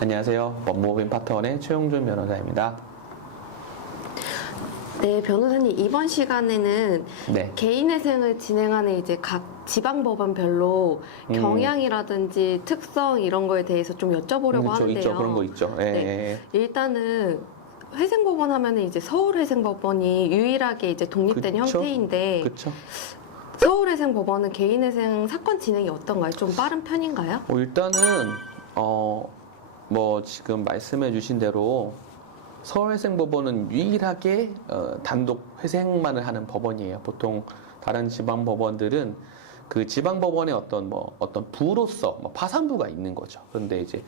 안녕하세요. 법무법인 파트원의 최용준 변호사입니다. 네, 변호사님 이번 시간에는 네. 개인회생을 진행하는 이제 각 지방법원별로 경향이라든지 특성 이런 거에 대해서 좀 여쭤보려고 그렇죠, 하는데요. 있죠. 그런 거 있죠. 예, 네. 예. 일단은 회생법원 하면은 이제 서울회생법원이 유일하게 이제 독립된 그쵸? 형태인데 그렇죠. 서울회생법원은 개인회생 사건 진행이 어떤가요? 좀 빠른 편인가요? 일단은 뭐 지금 말씀해 주신 대로 서울회생법원은 유일하게 단독 회생만을 하는 법원이에요. 보통 다른 지방 법원들은 그 지방 법원의 어떤 부로서 파산부가 있는 거죠. 그런데 이제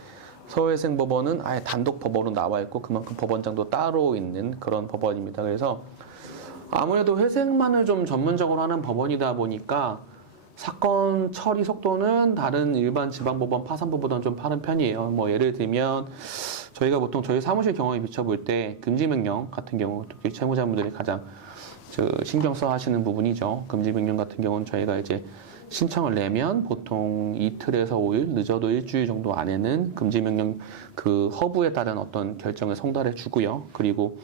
서울회생법원은 아예 단독 법원으로 나와 있고 그만큼 법원장도 따로 있는 그런 법원입니다. 그래서 아무래도 회생만을 좀 전문적으로 하는 법원이다 보니까 사건 처리 속도는 다른 일반 지방법원 파산부보다는 좀 빠른 편이에요. 뭐 예를 들면 저희가 보통 저희 사무실 경험에 비춰볼 때 금지명령 같은 경우 특히 채무자분들이 가장 신경 써 하시는 부분이죠. 금지명령 같은 경우는 저희가 이제 신청을 내면 보통 이틀에서 5일, 늦어도 일주일 정도 안에는 금지명령 그 허브에 따른 어떤 결정을 송달해 주고요. 그리고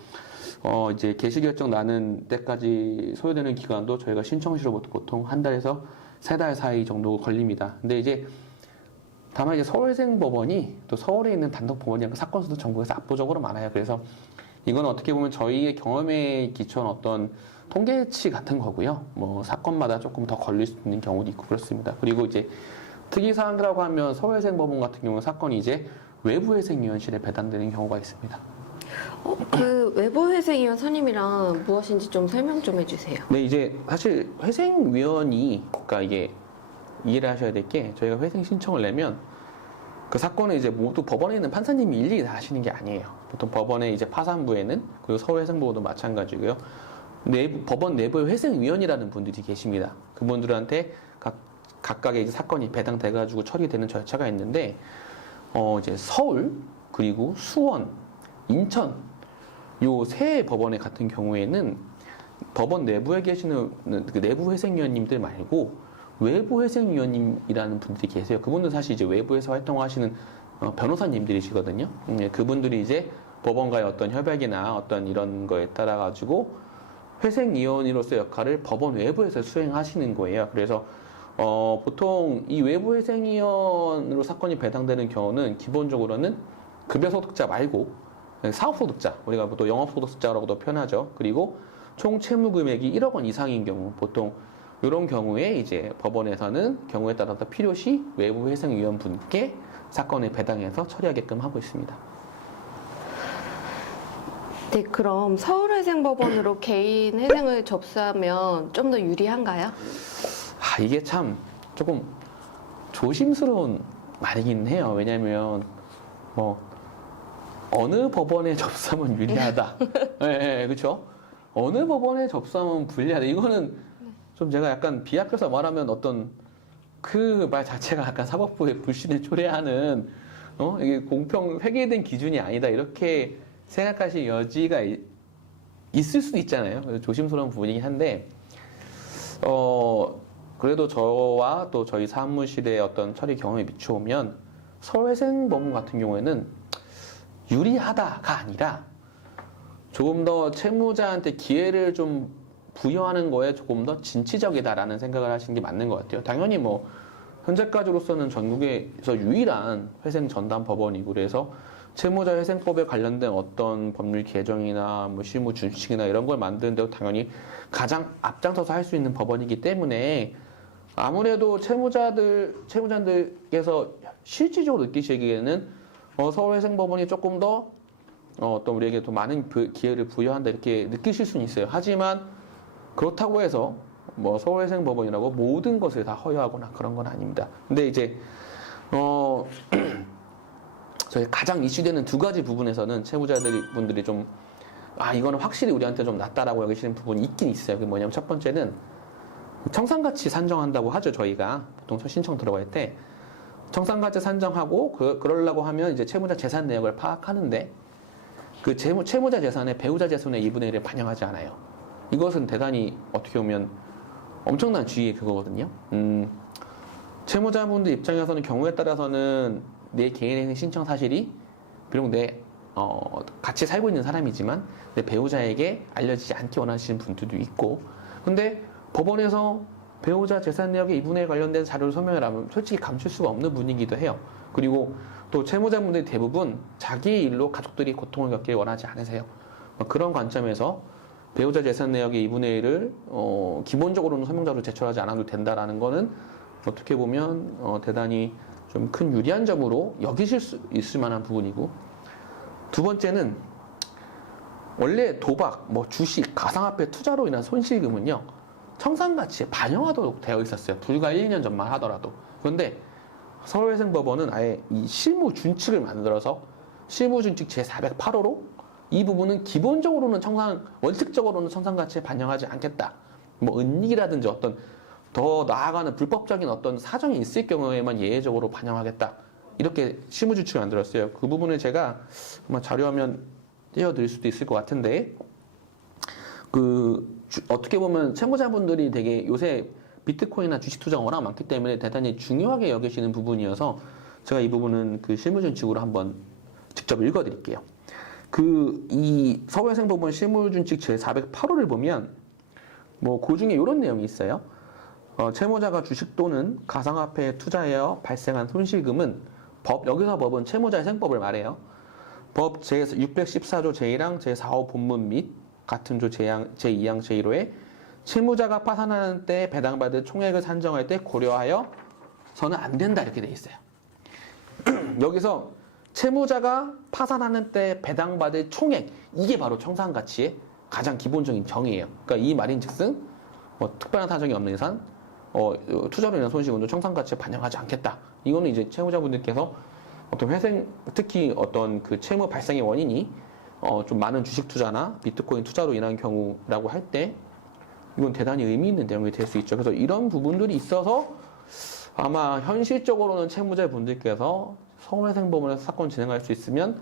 이제 개시결정 나는 때까지 소요되는 기간도 저희가 신청시로부터 보통 한 달에서 3달 사이 정도 걸립니다. 근데 이제 다만 이제 서울회생법원이 또 서울에 있는 단독 법원이랑 사건 수도 전국에서 압도적으로 많아요. 그래서 이건 어떻게 보면 저희의 경험에 기초한 어떤 통계치 같은 거고요. 뭐 사건마다 조금 더 걸릴 수 있는 경우도 있고 그렇습니다. 그리고 이제 특이사항이라고 하면 서울회생법원 같은 경우는 사건이 이제 외부회생위원실에 배당되는 경우가 있습니다. 그 외부회생위원 선임이랑 무엇인지 좀 설명 좀 해주세요. 네, 이제 사실 회생위원이, 그러니까 이게 이해를 하셔야 될 게 저희가 회생 신청을 내면 그 사건을 이제 모두 법원에 있는 판사님이 일일이 다 하시는 게 아니에요. 보통 법원의 이제 파산부에는 그리고 서울회생부도 마찬가지고요. 법원 내부에 회생위원이라는 분들이 계십니다. 그분들한테 각각의 이제 사건이 배당돼가지고 처리되는 절차가 있는데 이제 서울 그리고 수원, 인천 요 세 법원의 같은 경우에는 법원 내부에 계시는 그 내부 회생위원님들 말고 외부 회생위원님이라는 분들이 계세요. 그분은 사실 이제 외부에서 활동하시는 변호사님들이시거든요. 그분들이 이제 법원과의 어떤 협약이나 어떤 이런 거에 따라 가지고 회생위원으로서 역할을 법원 외부에서 수행하시는 거예요. 그래서 보통 이 외부 회생위원으로 사건이 배당되는 경우는 기본적으로는 급여소득자 말고 사업소득자, 우리가 보통 영업소득자라고도 표현하죠. 그리고 총 채무 금액이 1억 원 이상인 경우, 보통 이런 경우에 이제 법원에서는 경우에 따라서 필요시 외부 회생위원분께 사건을 배당해서 처리하게끔 하고 있습니다. 네, 그럼 서울회생법원으로 개인 회생을 접수하면 좀 더 유리한가요? 이게 참 조금 조심스러운 말이긴 해요. 왜냐면 어느 법원에 접수하면 유리하다. 네, 그렇죠? 어느 법원에 접수하면 불리하다. 이거는 좀 제가 약간 비약해서 말하면 어떤 그 말 자체가 약간 사법부의 불신을 초래하는 이게 공평 회계된 기준이 아니다 이렇게 생각하실 여지가 있을 수도 있잖아요. 그래서 조심스러운 부분이긴 한데 그래도 저와 또 저희 사무실의 어떤 처리 경험에 비추어보면 서울회생법원 같은 경우에는 유리하다가 아니라 조금 더 채무자한테 기회를 좀 부여하는 거에 조금 더 진취적이다라는 생각을 하시는 게 맞는 것 같아요. 당연히 뭐 현재까지로서는 전국에서 유일한 회생 전담 법원이고 그래서 채무자 회생법에 관련된 어떤 법률 개정이나 뭐 실무 준칙이나 이런 걸 만드는데도 당연히 가장 앞장서서 할 수 있는 법원이기 때문에 아무래도 채무자들께서 실질적으로 느끼시기에는 서울회생법원이 조금 더 어떤 우리에게 더 많은 기회를 부여한다 이렇게 느끼실 수는 있어요. 하지만 그렇다고 해서 뭐 서울회생법원이라고 모든 것을 다 허용하거나 그런 건 아닙니다. 근데 이제 저희 가장 이슈되는 두 가지 부분에서는 채무자분들이 좀 이거는 확실히 우리한테 좀 낫다라고 여기시는 부분이 있긴 있어요. 그게 뭐냐면 첫 번째는 청산가치 산정한다고 하죠. 저희가 보통 신청 들어갈 때 청산가치 산정하고 그러려고 하면 이제 채무자 재산 내역을 파악하는데 그 채무자 재산에 배우자 재산의 2분의 1을 반영하지 않아요. 이것은 대단히 어떻게 보면 엄청난 주의의 그거거든요. 채무자분들 입장에서는 경우에 따라서는 내 개인회생 신청 사실이 비록 같이 살고 있는 사람이지만 내 배우자에게 알려지지 않기 원하시는 분들도 있고, 근데 법원에서 배우자 재산 내역의 2분의 1 관련된 자료를 소명을 하면 솔직히 감출 수가 없는 분이기도 해요. 그리고 또 채무자분들이 대부분 자기의 일로 가족들이 고통을 겪길 원하지 않으세요. 그런 관점에서 배우자 재산 내역의 2분의 1을 기본적으로는 소명자로 제출하지 않아도 된다라는 거는 어떻게 보면 대단히 좀 큰 유리한 점으로 여기실 수 있을 만한 부분이고, 두 번째는 원래 도박, 주식, 가상화폐 투자로 인한 손실금은요 청산가치에 반영하도록 되어 있었어요. 불과 1년 전만 하더라도. 그런데 서울회생법원은 아예 이 실무준칙을 만들어서 실무준칙 제408호로 이 부분은 기본적으로는 원칙적으로는 청산가치에 반영하지 않겠다. 은닉이라든지 어떤 더 나아가는 불법적인 어떤 사정이 있을 경우에만 예외적으로 반영하겠다. 이렇게 실무준칙을 만들었어요. 그 부분을 제가 아마 자료화면 띄워드릴 수도 있을 것 같은데, 어떻게 보면 채무자분들이 되게 요새 비트코인이나 주식 투자가 워낙 많기 때문에 대단히 중요하게 여기시는 부분이어서 제가 이 부분은 그 실무준칙으로 한번 직접 읽어드릴게요. 이 서울회생법원 실무준칙 제408호를 보면 그 중에 이런 내용이 있어요. 채무자가 주식 또는 가상화폐에 투자하여 발생한 손실금은 여기서 법은 채무자의 생법을 말해요. 법 제614조 제1항 제4호 본문 및 같은 조 제2항 제1호에 채무자가 파산하는 때 배당받을 총액을 산정할 때 고려하여서는 안 된다, 이렇게 돼 있어요. 여기서 채무자가 파산하는 때 배당받을 총액, 이게 바로 청산가치의 가장 기본적인 정의예요. 그러니까 이 말인즉슨 특별한 사정이 없는 이상 투자로 인한 손실금도 청산가치에 반영하지 않겠다. 이거는 이제 채무자분들께서 어떤 회생, 특히 어떤 그 채무 발생의 원인이 좀 많은 주식 투자나 비트코인 투자로 인한 경우라고 할 때 이건 대단히 의미 있는 내용이 될 수 있죠. 그래서 이런 부분들이 있어서 아마 현실적으로는 채무자분들께서 서울회생법원에서 사건 진행할 수 있으면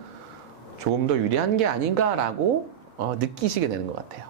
조금 더 유리한 게 아닌가라고 느끼시게 되는 것 같아요.